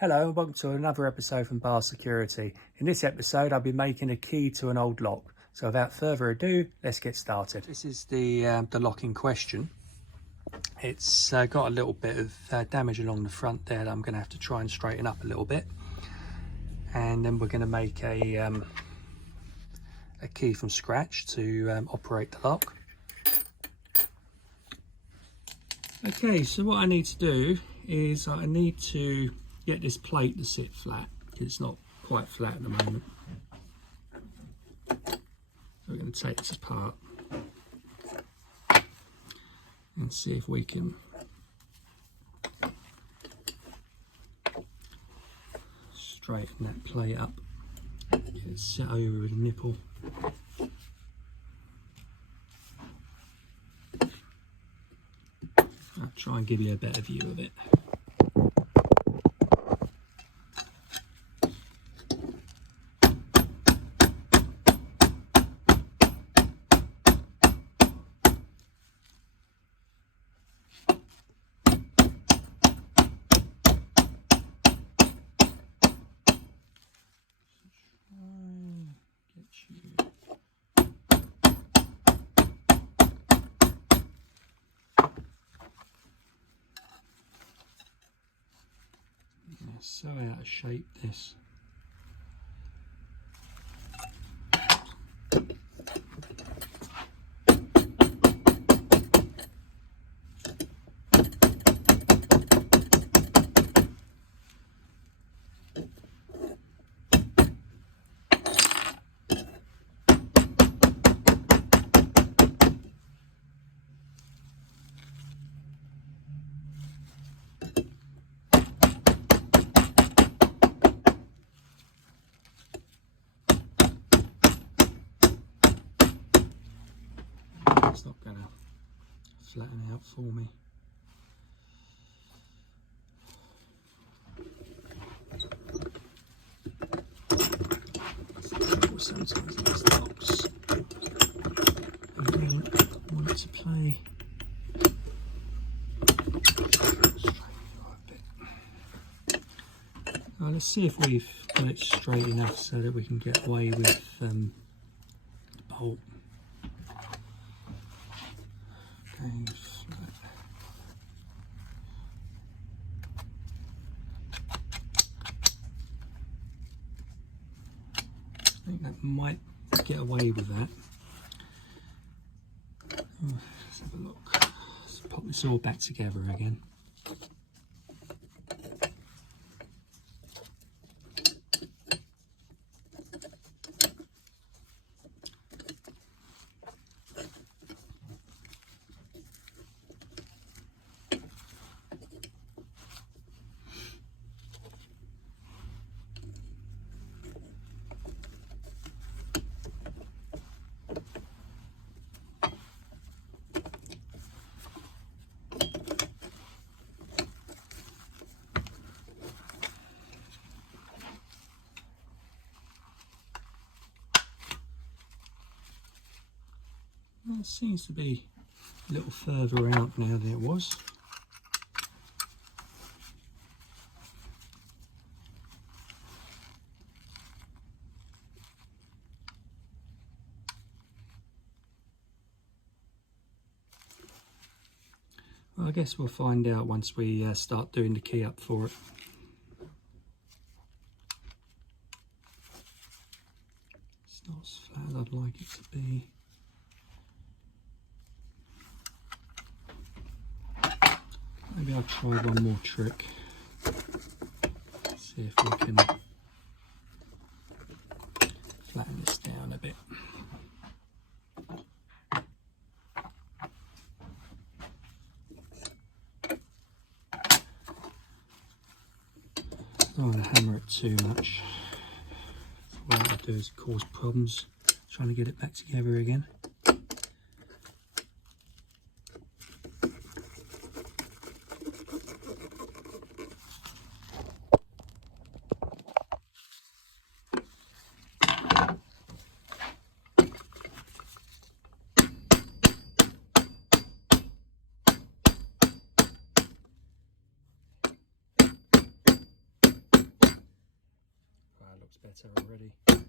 Hello and welcome to another episode from Bar Security. In this episode I'll be making a key to an old lock. So without further ado, let's get started. This is the lock in question. It's got a little bit of damage along the front there that I'm going to have to try and straighten up a little bit. And then we're going to make a key from scratch to operate the lock. Okay, so what I need to do is I need to get this plate to sit flat, because it's not quite flat at the moment. So we're going to take this apart and see if we can straighten that plate up, get it set over with a nipple. I'll try and give you a better view of it. So out of shape this. It's not going to flatten out for me. Sometimes these locks don't want to play. Well, let's see if we've got it straight enough so that we can get away with the bolt. Flat. I think that might get away with that. Oh, let's have a look. Let's pop this all back together again. It seems to be a little further out now than it was. Well, I guess we'll find out once we start doing the key up for it. It's not as flat as I'd like it to be. Maybe I'll try one more trick, see if we can flatten this down a bit. Don't want to hammer it too much. What it'll do is cause problems trying to get it back together again. better already. Okay,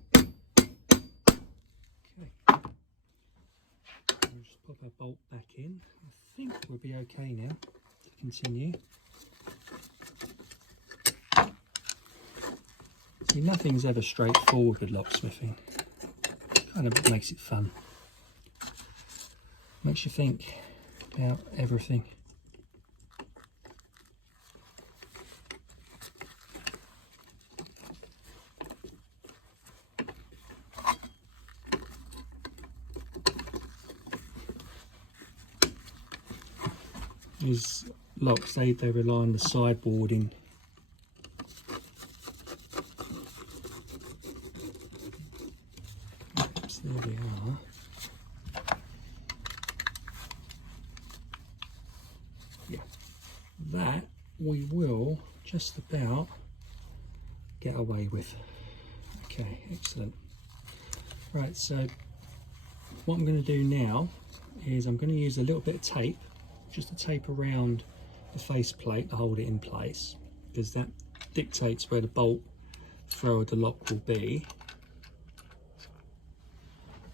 we'll just pop our bolt back in. I think we'll be okay now to continue. See, nothing's ever straightforward with locksmithing. Kind of makes it fun. Makes you think about everything. These locks, they rely on the sideboarding. Oops, there we are. Yeah, that we will just about get away with. Okay, excellent. Right, so what I'm going to do now is I'm going to use a little bit of tape, just to tape around the faceplate to hold it in place, because that dictates where the bolt throw of the lock will be.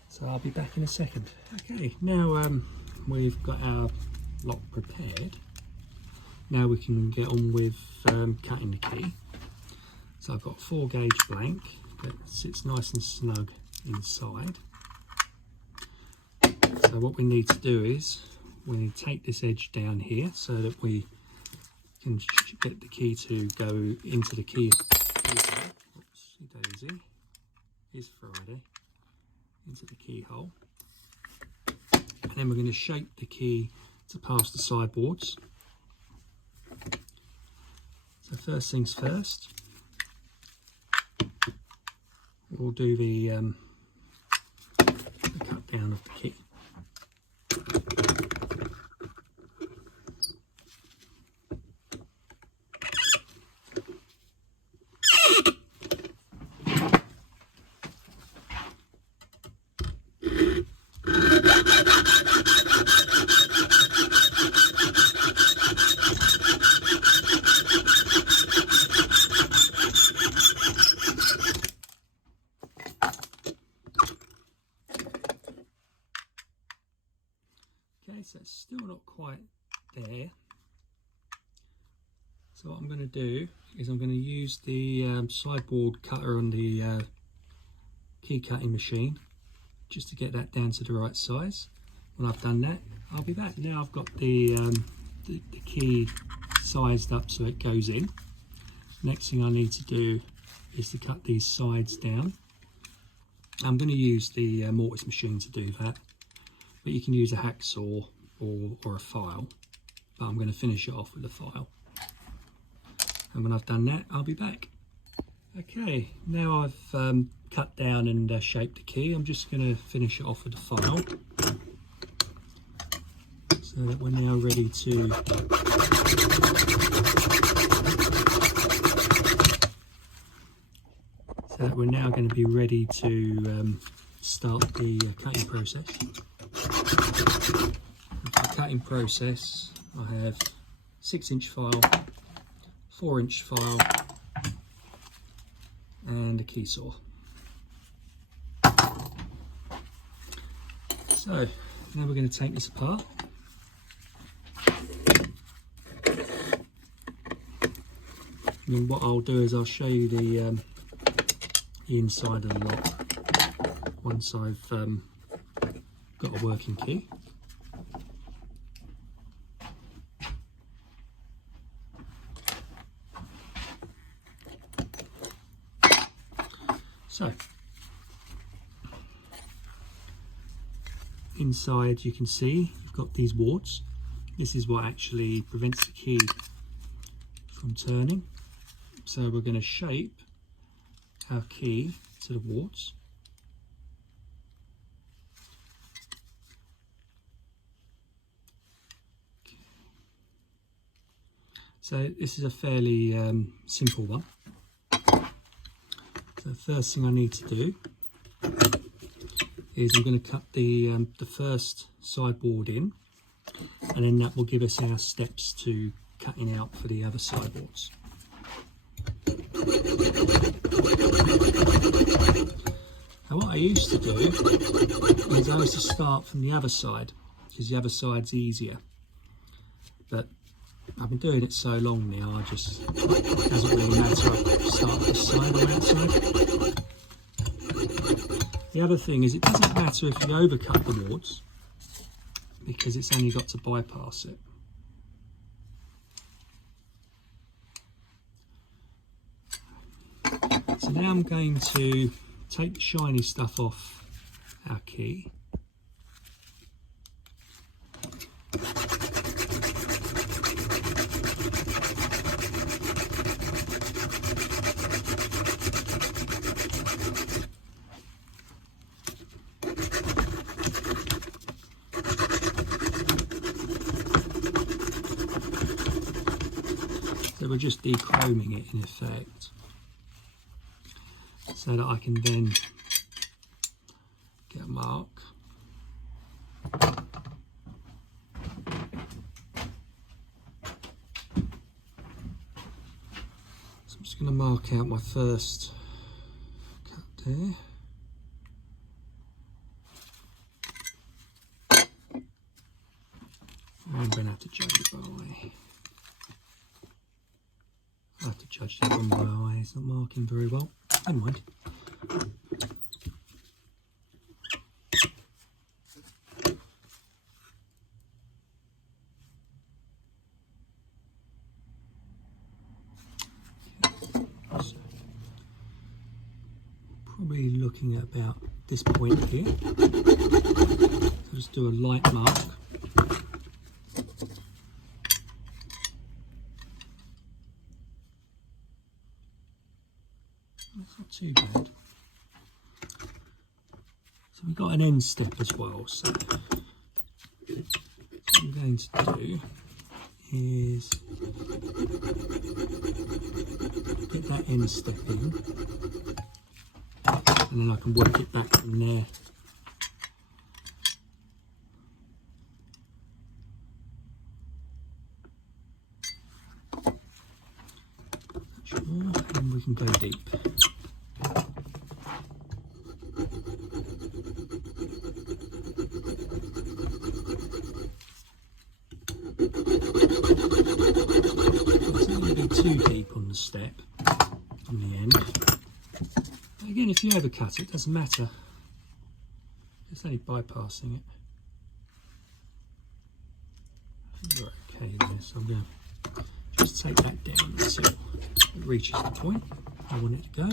So I'll be back in a second. Okay, now we've got our lock prepared. Now we can get on with cutting the key. So I've got a 4 gauge blank that sits nice and snug inside. So what we need to do is we need to take this edge down here so that we can get the key to go into the key. Oopsie daisy. It's Friday. Into the keyhole. And then we're going to shape the key to pass the sideboards. So first things first, we'll do the cut down of the key. Okay, so it's still not quite there. So what I'm going to do is I'm going to use the sideboard cutter on the key cutting machine just to get that down to the right size. When I've done that, I'll be back. Now I've got the key sized up so it goes in. Next thing I need to do is to cut these sides down. I'm going to use the mortise machine to do that, but you can use a hacksaw or a file, but I'm going to finish it off with a file. And when I've done that, I'll be back. Okay, now I've cut down and shaped the key, I'm just going to finish it off with a file so that we're now ready to going to be ready to start the cutting process. For the cutting process, I have 6-inch file, 4-inch file, and a key saw. So now we're going to take this apart. And what I'll do is I'll show you the inside of the lock once I've got a working key. So inside you can see you've got these warts. This is what actually prevents the key from turning. So we're going to shape our key to the warts. Okay. So this is a fairly simple one. So the first thing I need to do is I'm going to cut the first sideboard in, and then that will give us our steps to cutting out for the other sideboards. I used to do is I used to start from the other side, because the other side's easier. But I've been doing it so long now, it doesn't really matter. I start this side or that side. The other thing is, it doesn't matter if you overcut the warts, because it's only got to bypass it. So now I'm going to take the shiny stuff off our key. So we're just dechroming it in effect, so that I can then get a mark. So I'm just going to mark out my first cut there. I'm going to have to judge it by eye. I have to judge that one by eye. It's not marking very well. Never mind. So, probably looking at about this point here. So just do a light mark. That's not too bad. So we've got an end step as well. So what I'm going to do is get that end step in, and then I can work it back from there. And we can go deep. It's not going to be too deep on the step, on the end. But again, if you overcut it, it doesn't matter. It's only bypassing it. I think we're okay there, so I'm going to just take that down until it reaches the point I want it to go.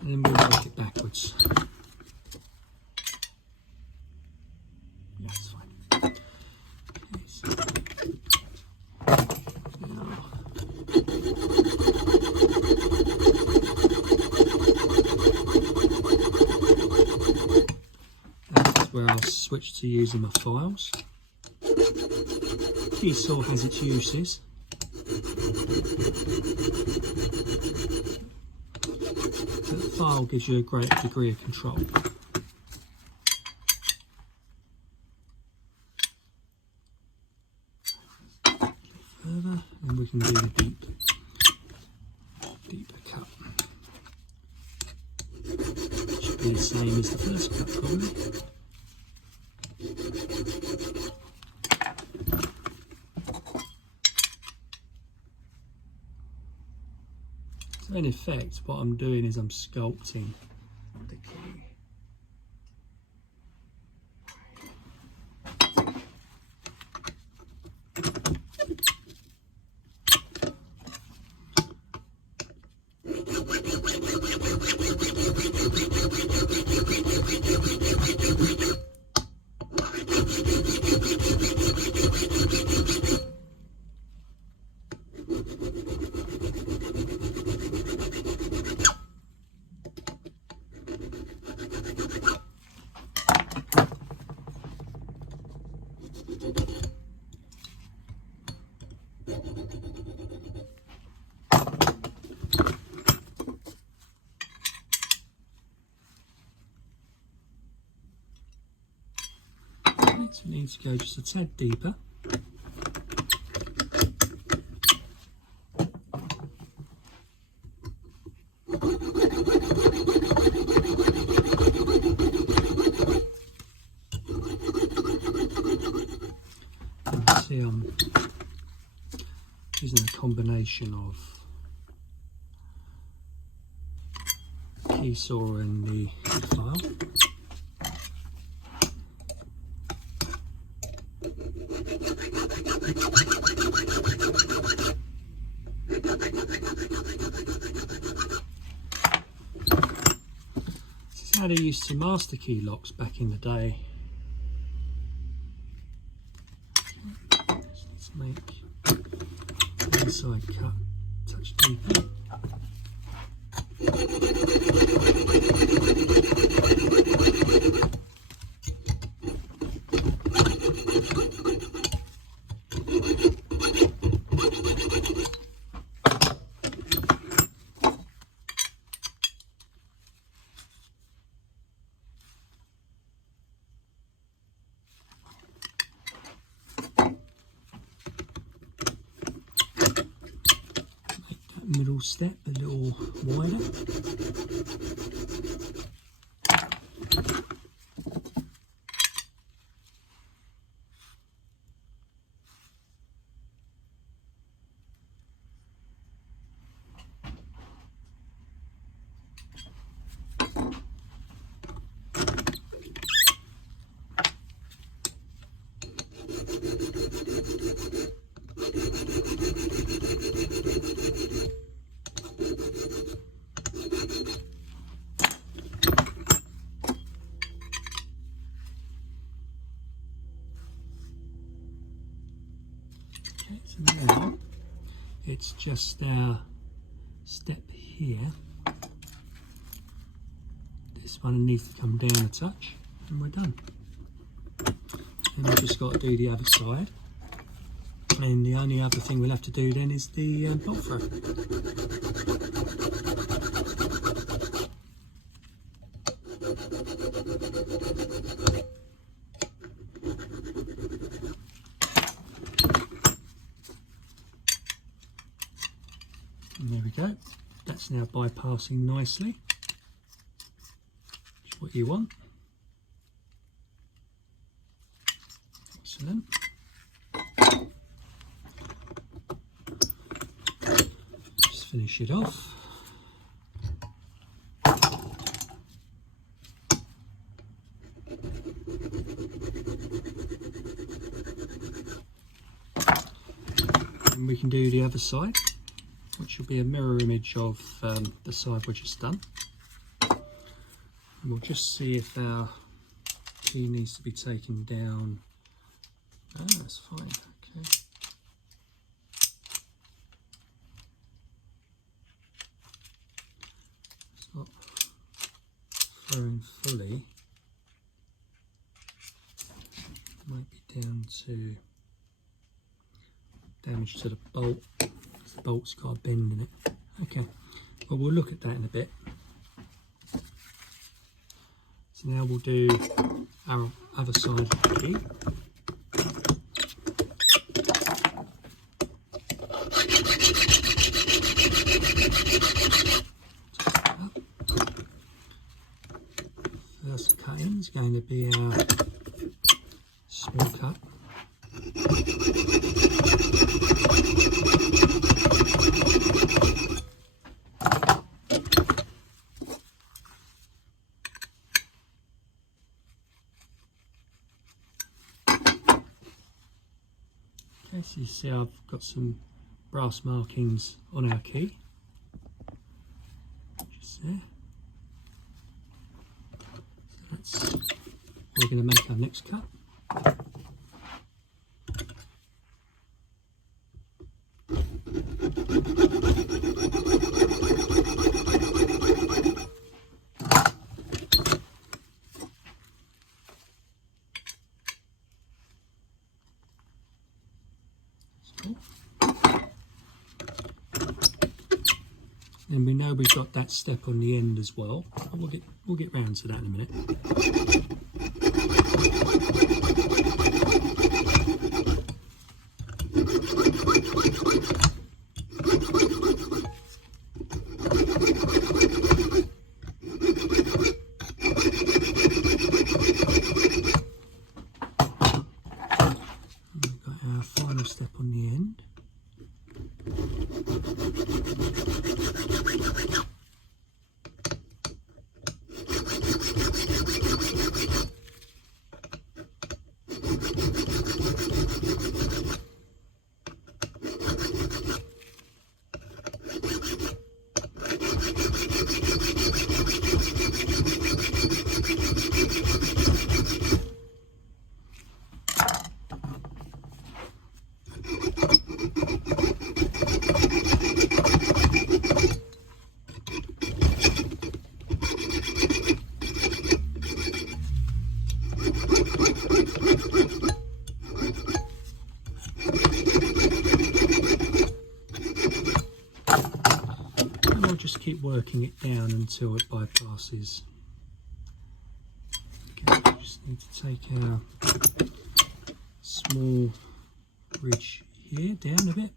And then we'll work it backwards. Yeah, that's fine. Okay, so now that's where I'll switch to using my files. Key saw has its uses. But the file gives you a great degree of control. Further, and we can do the deeper cut. Should be the same as the first cut, probably. So in effect, what I'm doing is I'm sculpting the key. So we need to go just a tad deeper. See, I'm using a combination of key saw and the file. This is how they used to master key locks back in the day. Let's make the inside cut touch deeper. Middle step a little wider. So now it's just our step here. This one needs to come down a touch and we're done. And we've just got to do the other side. And the only other thing we'll have to do then is the bolt throw. And there we go. That's now bypassing nicely. Which is what you want. Excellent. Just finish it off. And we can do the other side, which will be a mirror image of the side we've just done. And we'll just see if our key needs to be taken down. Ah, that's fine, okay. It's not throwing fully. Might be down to damage to the bolt. The bolt's got a bend in it. Okay, well, we'll look at that in a bit. So now we'll do our other side of the key. First cut in is going to be our small cut. Okay, so you see I've got some brass markings on our key, just there. So that's we're going to make our next cut. And we know we've got that step on the end as well. We'll get round to that in a minute. We've got our final step on the end. And I'll just keep working it down until it bypasses. Okay, we just need to take our small ridge here down a bit.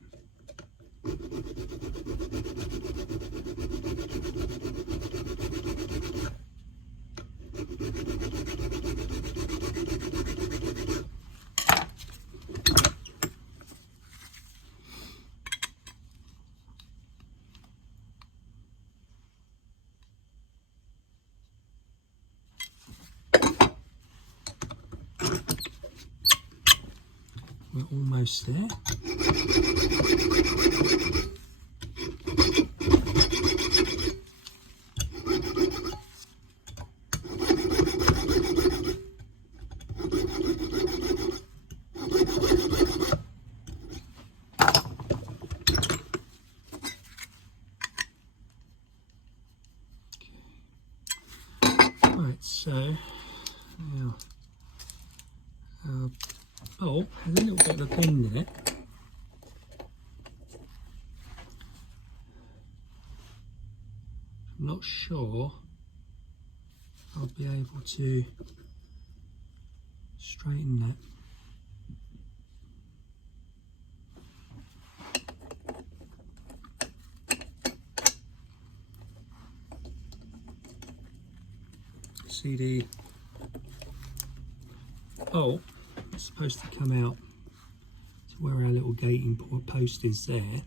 We're almost there. Right, so now our bolt has a little bit of a bend in it. I'm not sure I'll be able to straighten that. See, the bolt is supposed to come out to where our little gating post is there.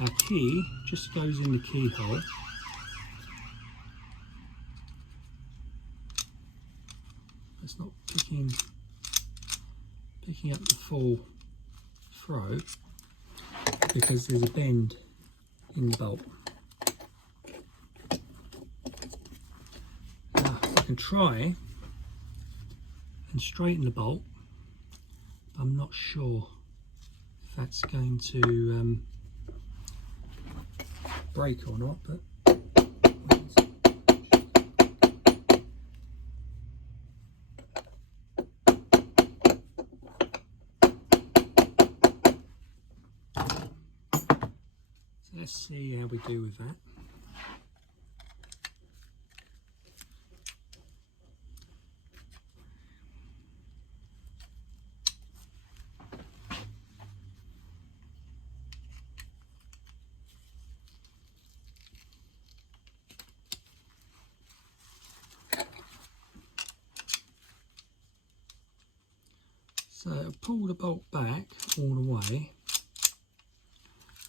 Our key just goes in the keyhole. It's not picking up the full throat because there's a bend in the bolt. Now, I can try and straighten the bolt, but I'm not sure if that's going to break or not, but so let's see how we do with that. So it'll pull the bolt back all the way,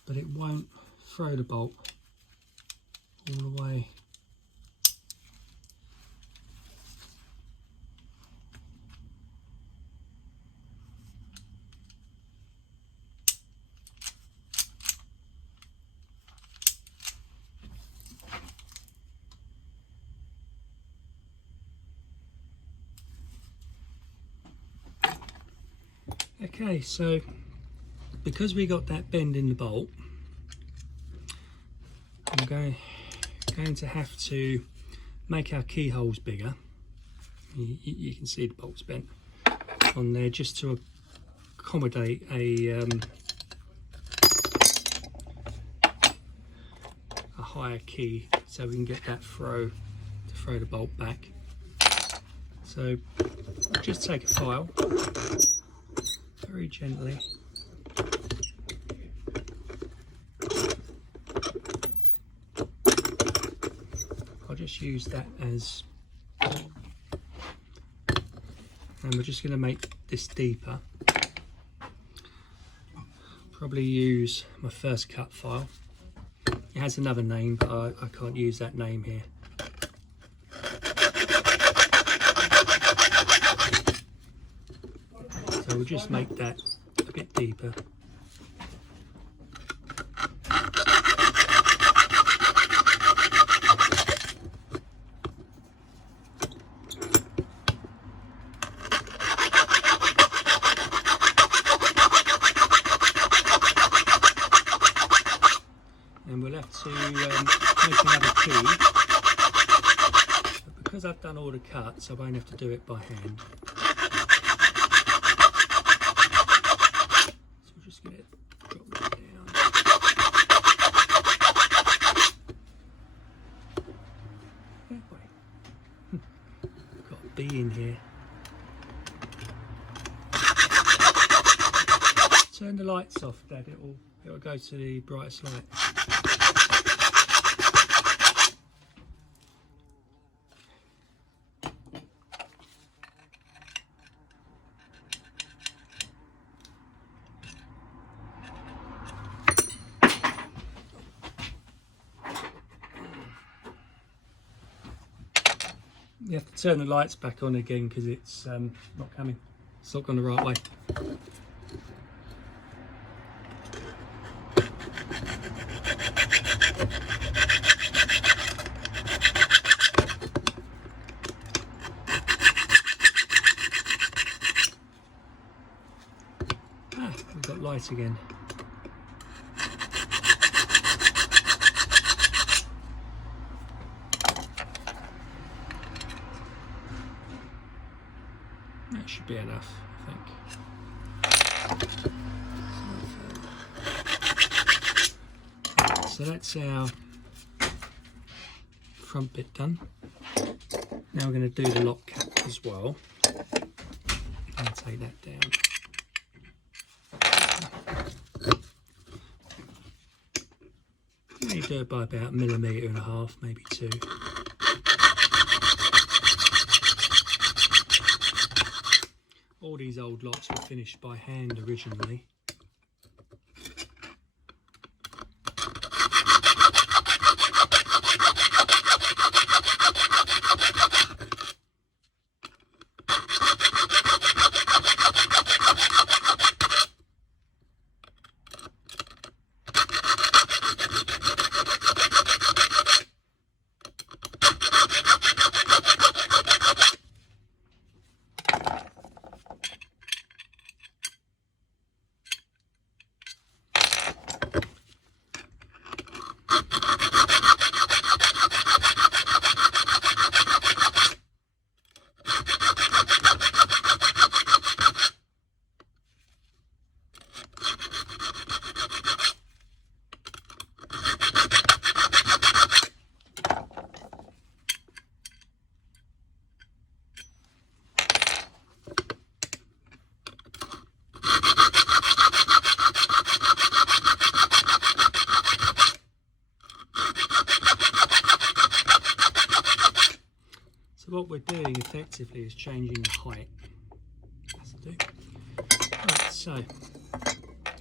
but it won't throw the bolt all the way. Okay, so because we got that bend in the bolt, I'm going to have to make our keyholes bigger. You can see the bolt's bent on there just to accommodate a higher key, so we can get that throw the bolt back. So just take a file very gently. I'll just use that as and we're just going to make this deeper. Probably use my first cut file. It has another name, but I can't use that name here. So we'll just make that a bit deeper. And we'll have to make another key, but because I've done all the cuts I won't have to do it by hand. So we're just going to drop that down. That way. Got a B in here. Turn the lights off, Dad, it'll go to the brightest light. You have to turn the lights back on again because it's not coming. It's not gone the right way. We've got light again. That should be enough, I think. So that's our front bit done. Now we're going to do the lock cap as well. I'll take that down. Maybe do it by about 1.5 millimeters, maybe 2. All these old locks were finished by hand originally. What we're doing effectively is changing the height. Right, so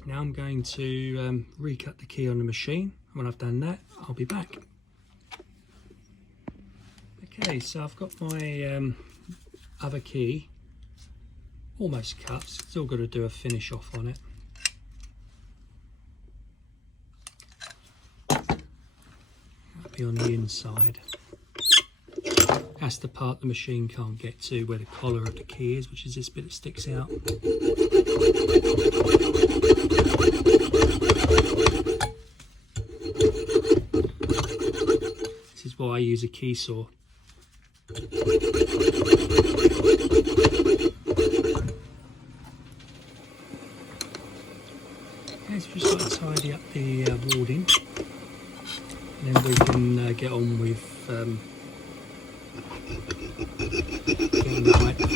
now I'm going to recut the key on the machine. When I've done that, I'll be back. Okay, so I've got my other key almost cut. Still got to do a finish off on it. That'll be on the inside. That's the part the machine can't get to, where the collar of the key is, which is this bit that sticks out. This is why I use a key saw. Okay, so just like to tidy up the warding, and then we can get on with getting the height for the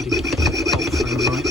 bolt frame right.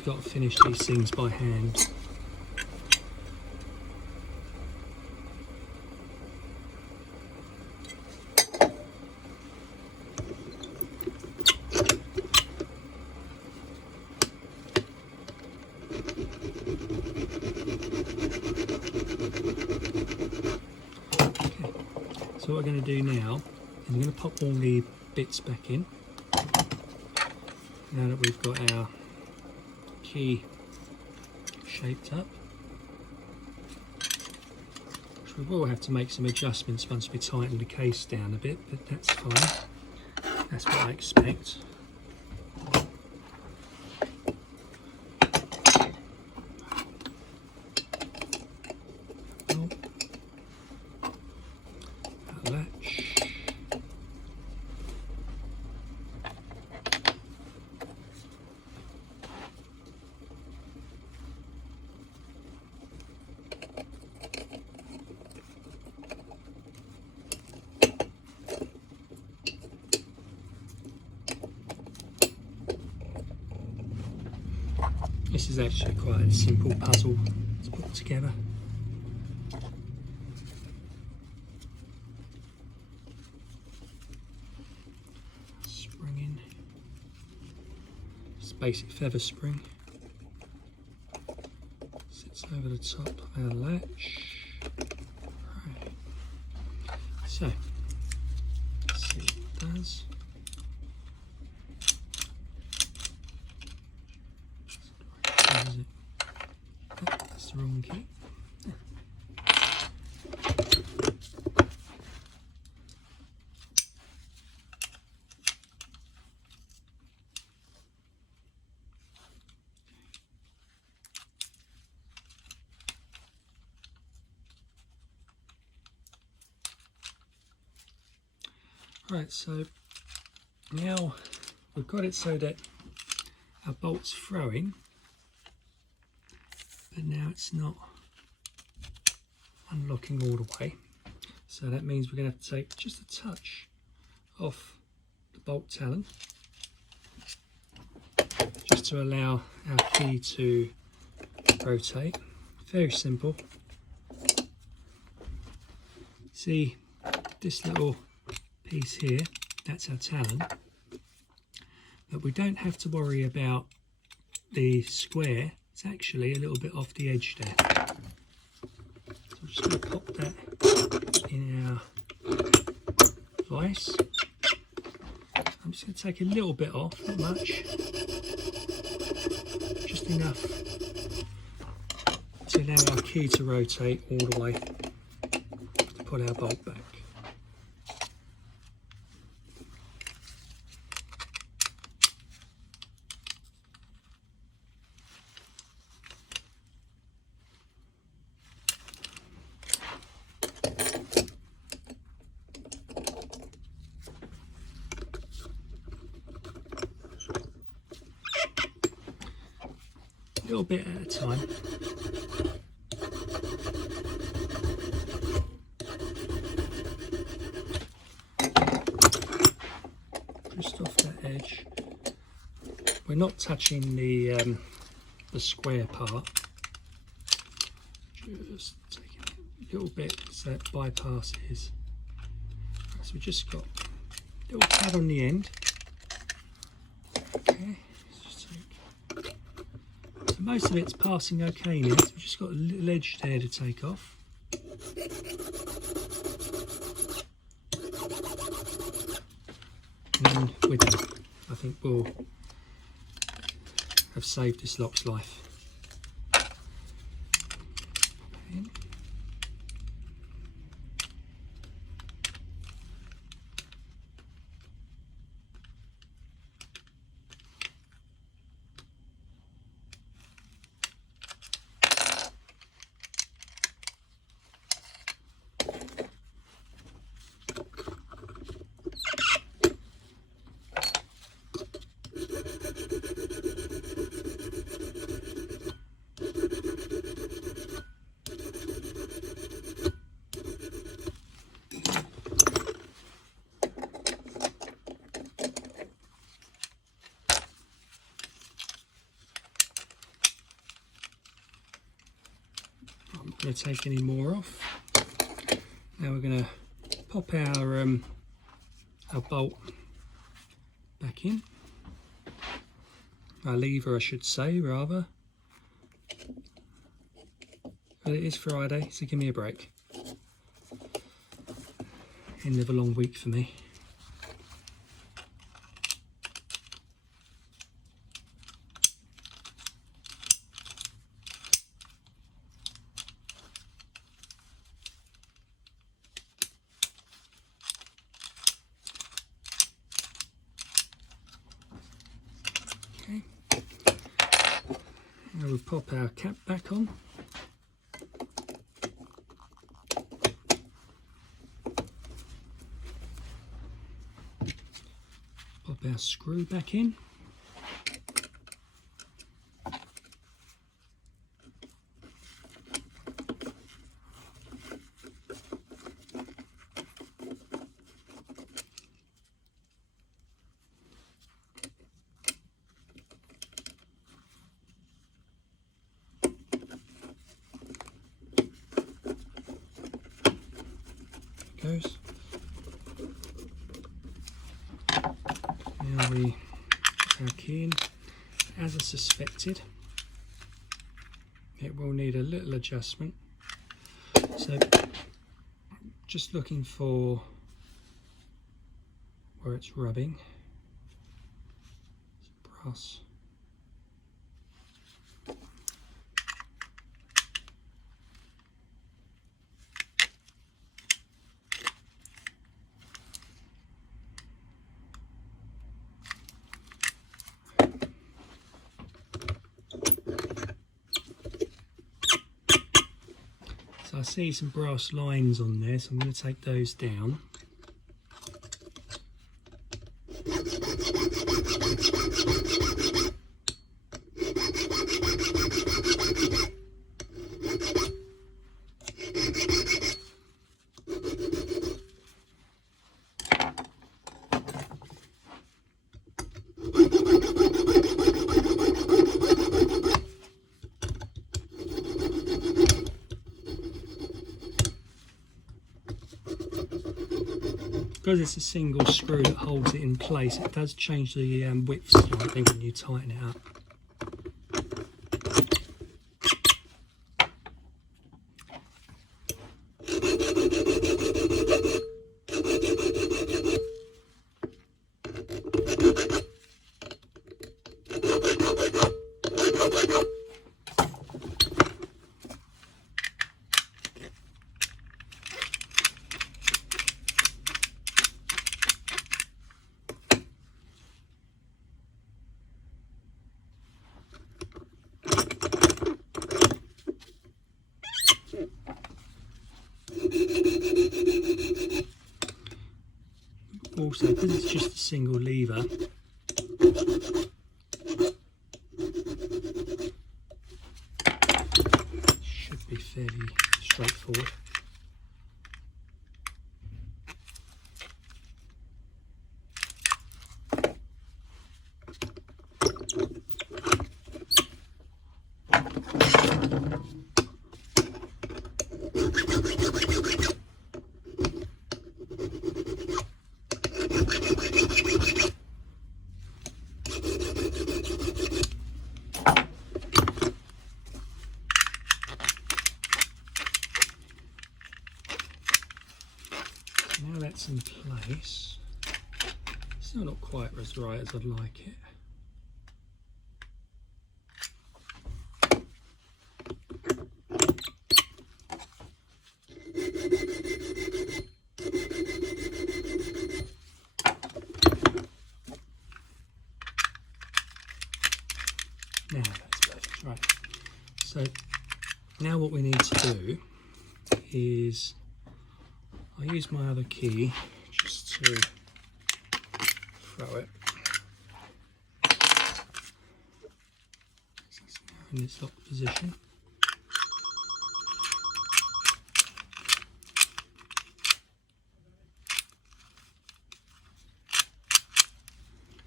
always got to finish these things by hand. So what we're going to do now is we're going to pop all the bits back in. Now that we've got our key shaped up, which we will have to make some adjustments once we tighten the case down a bit, but that's fine. That's what I expect. This is actually quite a simple puzzle to put together. Spring in. Just basic feather spring. Sits over the top of our latch. Right. So, let's see what it does. Is it? Oh, that's the wrong key. Right, so now we've got it so that our bolt's throwing, but now it's not unlocking all the way. So that means we're going to have to take just a touch off the bolt talon, just to allow our key to rotate. Very simple. See this little piece here, that's our talon, but we don't have to worry about the square. It's actually a little bit off the edge there. So I'm just going to pop that in our vise. I'm just going to take a little bit off, not much, just enough to allow our key to rotate all the way to pull our bolt back. A little bit at a time. Just off that edge. We're not touching the square part. Just taking a little bit so it bypasses. So we just got a little pad on the end. Okay. Most of it's passing okay now, so we've just got a little edge there to take off. And we're done. I think we'll have saved this lock's life. going to take any more off. Now we're going to pop our bolt back in. Our lever, I should say, rather. But it is Friday, so give me a break. End of a long week for me. Okay. Now we'll pop our cap back on. Pop our screw back in. Goes. Now we put our key in. As I suspected, it will need a little adjustment. So just looking for where it's rubbing. It's brass. So I see some brass lines on there, so I'm going to take those down. Because it's a single screw that holds it in place, it does change the width slightly when you tighten it up. Also, because it's just a single lever, should be fairly straightforward. Now that's in place. Still not quite as right as I'd like it. Now that's perfect, right. So now what we need to do is, I'll use my other key just to throw it. So it's now in its locked position.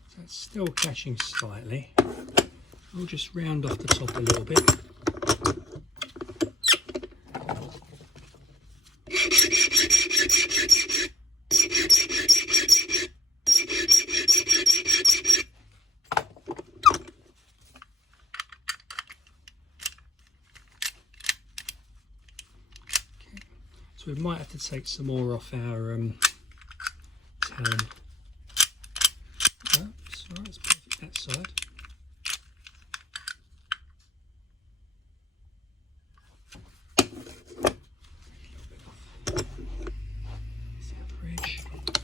So it's still catching slightly. I'll just round off the top a little bit. So we might have to take some more off our talon. Oh, it's alright, it's perfect that side.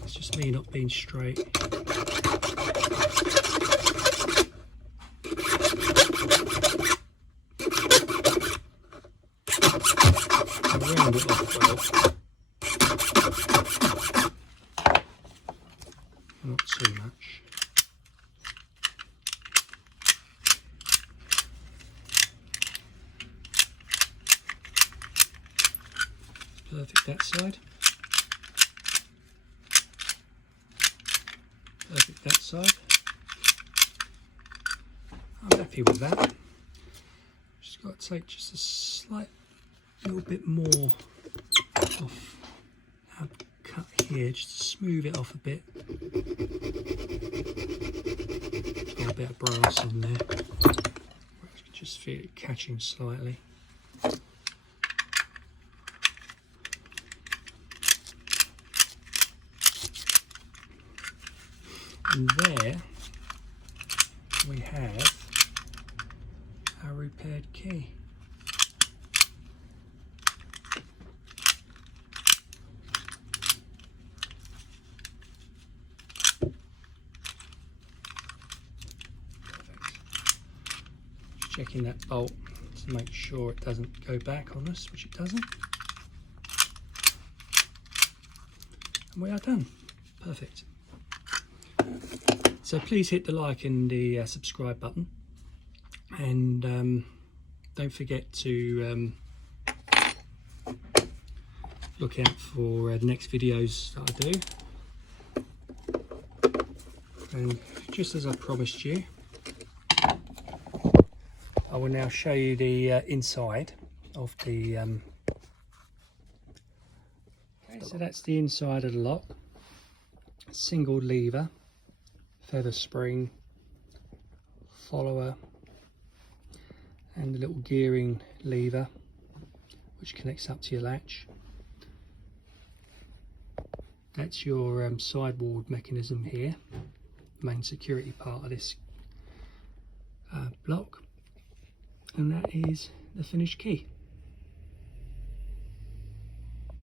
It's just me not being straight. Round it off well. Not too much. Perfect that side. Perfect that side. I'm happy with that. Just got to take just a slight little bit more off our cut here, just to smooth it off a bit. Got a bit of brass on there. I can just feel it catching slightly. And there we have our repaired key. Just checking that bolt to make sure it doesn't go back on us, which it doesn't. And we are done. Perfect. So please hit the like and the subscribe button, and don't forget to look out for the next videos that I do. And just as I promised you, I will now show you the inside of the okay, so that's the inside of the lock. Single lever, feather spring, follower, and the little gearing lever which connects up to your latch. That's your sideward mechanism here, main security part of this block, and that is the finished key.